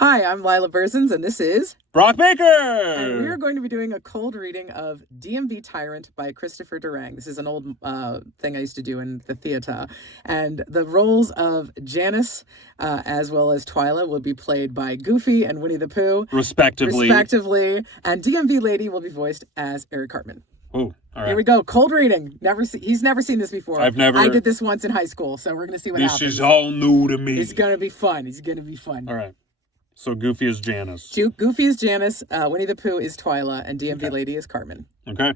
Hi, I'm Laila Berzins, and this is Brock Baker! And we are going to be doing a cold reading of DMV Tyrant by Christopher Durang. This is an old thing I used to do in the theater. And the roles of Janice, as well as Twyla, will be played by Goofy and Winnie the Pooh. Respectively. And DMV Lady will be voiced as Eric Cartman. Oh, all right. Here we go. Cold reading. He's never seen this before. I've never. I did this once in high school, so we're going to see what happens. This is all new to me. It's going to be fun. All right. So Goofy is Janice. Goofy is Janice, Winnie the Pooh is Twyla, and DMV Lady is Cartman. Okay.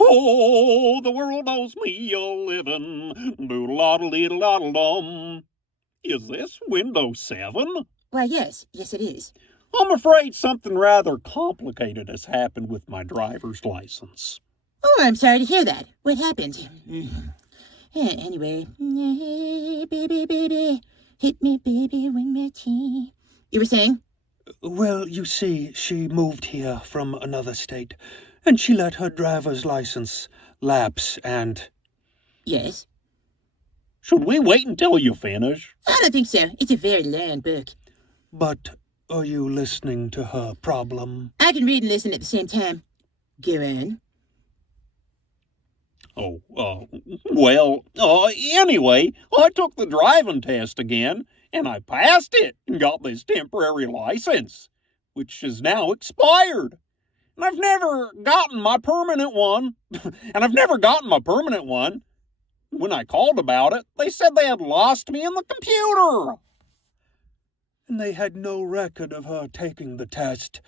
Oh, the world knows me a-living, doodle-oddle-leedle-oddle-dum. Is this Windows 7? Why, yes it is. I'm afraid something rather complicated has happened with my driver's license. Oh, I'm sorry to hear that. What happened? Anyway, baby, hit me, baby, with my tea. You were saying? Well, you see, she moved here from another state, and she let her driver's license lapse, and... Yes? Should we wait until you finish? I don't think so. It's a very long book. But are you listening to her problem? I can read and listen at the same time. Go on. Anyway, I took the driving test again, and I passed it and got this temporary license, which is now expired. And I've never gotten my permanent one. When I called about it, they said they had lost me in the computer. And they had no record of her taking the test,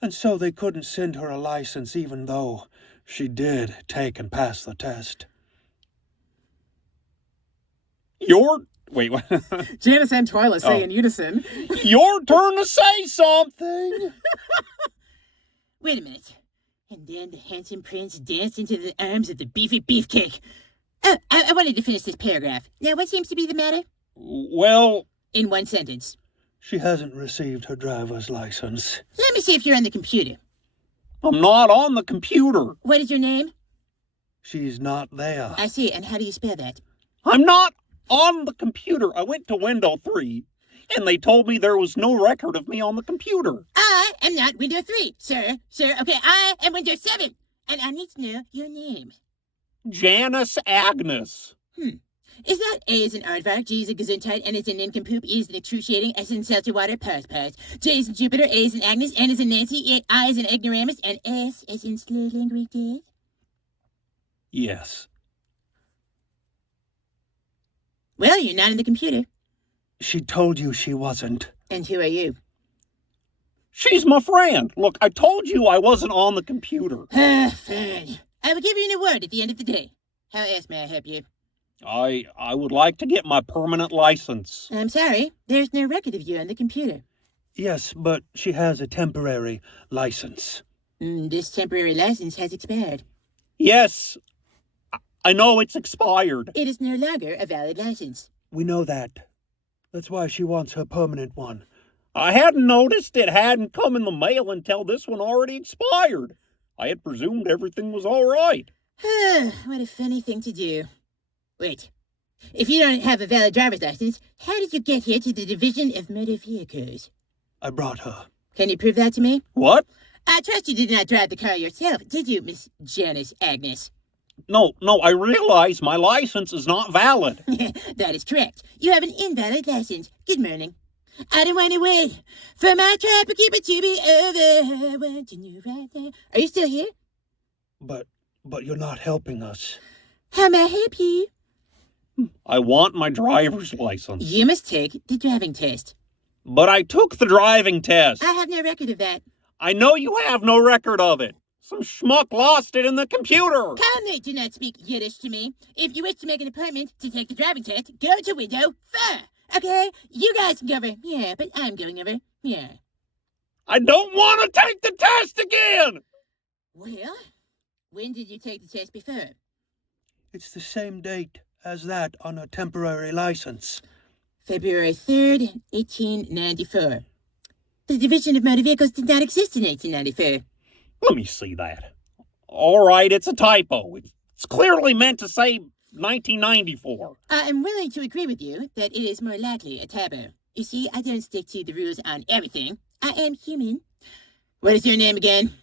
and so they couldn't send her a license even though she did take and pass the test. Wait, what? Janice and Twyla say in unison. Your turn to say something. Wait a minute. And then the handsome prince danced into the arms of the beefy beefcake. Oh, I wanted to finish this paragraph. Now, what seems to be the matter? Well... In one sentence. She hasn't received her driver's license. Let me see if you're on the computer. I'm not on the computer. What is your name? She's not there. I see, and how do you spell that? I'm not on the computer. I went to Windows 3, and they told me there was no record of me on the computer. I am not Windows 3, sir. Okay, I am Windows 7, and I need to know your name. Janice Agnes. Is that A is an aardvark, G is a gesundheit, N is an nincompoop, E is an excruciating, S is an seltzer water, pass. J is in Jupiter, A is in Agnes, N is in Nancy, I is in ignoramus, and S is in slow lingering death? Yes. Well, you're not in the computer. She told you she wasn't. And who are you? She's my friend. Look, I told you I wasn't on the computer. Fine. I will give you an award at the end of the day. How else may I help you? I would like to get my permanent license. I'm sorry. There's no record of you on the computer. Yes, but she has a temporary license. This temporary license has expired. Yes, I know it's expired. It is no longer a valid license. We know that. That's why she wants her permanent one. I hadn't noticed it hadn't come in the mail until this one already expired. I had presumed everything was all right. What a funny thing to do. Wait. If you don't have a valid driver's license, how did you get here to the Division of Motor Vehicles? I brought her. Can you prove that to me? What? I trust you did not drive the car yourself, did you, Miss Janice Agnes? No, I realize my license is not valid. That is correct. You have an invalid license. Good morning. I don't want to wait for my trip to keep it to be over. I want to know right there. Are you still here? But you're not helping us. How may I help you? I want my driver's license. You must take the driving test. But I took the driving test. I have no record of that. I know you have no record of it. Some schmuck lost it in the computer. Kindly do not speak Yiddish to me. If you wish to make an appointment to take the driving test, go to window 4. Okay? You guys can go over here, but I'm going over here. I don't want to take the test again. Well, when did you take the test before? It's the same date as that on a temporary license. February 3rd, 1894. The Division of Motor Vehicles did not exist in 1894. Let me see that. All right, it's a typo. It's clearly meant to say 1994. I am willing to agree with you that it is more likely a typo. You see, I don't stick to the rules on everything. I am human. What is your name again?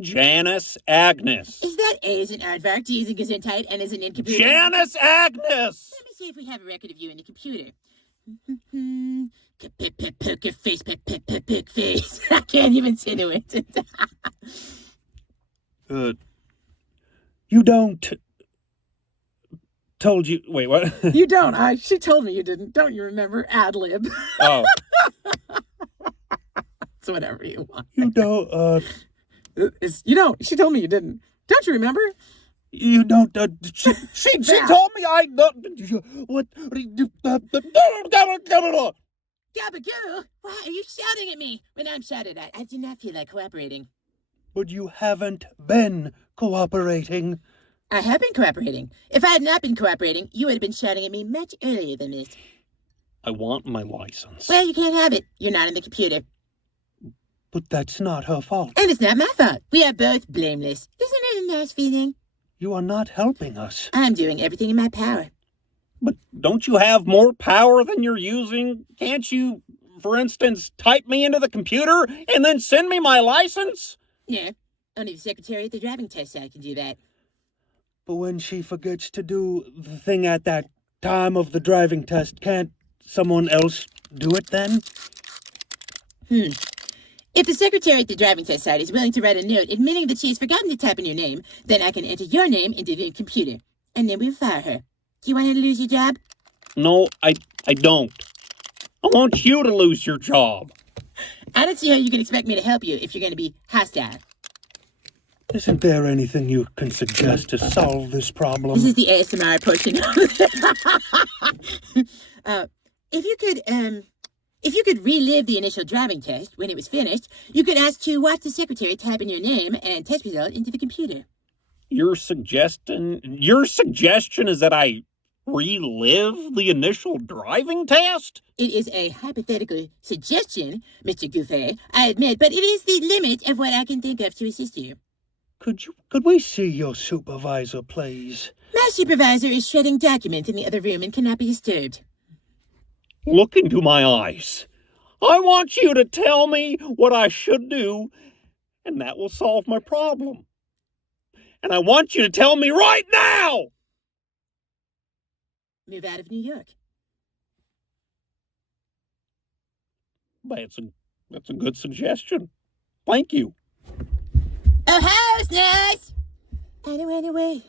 Janice Agnes. Is that A as in aardvark, G as in gesundheit, N as in computer? Janice Agnes! Let me see if we have a record of you in the computer. Poker face, pick face. I can't even say to it. You don't... Told you... Wait, what? You don't. She told me you didn't. Don't you remember? Ad lib. Oh. It's whatever you want. You don't, You don't. She told me you didn't. Don't you remember? You don't, She told me I what? Gabagoo, why are you shouting at me? When I'm shouted at, I do not feel like cooperating. But you haven't been cooperating. I have been cooperating. If I had not been cooperating, you would have been shouting at me much earlier than this. I want my license. Well, you can't have it. You're not in the computer. But that's not her fault. And it's not my fault. We are both blameless. Isn't it a nice feeling? You are not helping us. I'm doing everything in my power. But don't you have more power than you're using? Can't you, for instance, type me into the computer and then send me my license? Yeah, only the secretary at the driving test side can do that. But when she forgets to do the thing at that time of the driving test, can't someone else do it then? If the secretary at the driving test site is willing to write a note admitting that she has forgotten to type in your name, then I can enter your name into the computer, and then we'll fire her. Do you want her to lose your job? No, I don't. I want you to lose your job. I don't see how you can expect me to help you if you're going to be hostile. Isn't there anything you can suggest to solve this problem? This is the ASMR portion. If you could relive the initial driving test when it was finished, you could ask to watch the secretary type in your name and test result into the computer. Your suggestion is that I relive the initial driving test? It is a hypothetical suggestion, Mr. Gouffet, I admit, but it is the limit of what I can think of to assist you. Could we see your supervisor, please? My supervisor is shredding documents in the other room and cannot be disturbed. Look into my eyes. I want you to tell me what I should do, and that will solve my problem. And I want you to tell me right now! Move out of New York. That's a good suggestion. Thank you. Oh, how's nice? I don't want to wait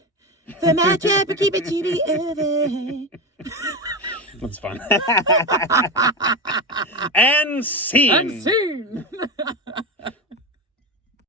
for my job to keep it to be over. That's fun. And scene. Unseen.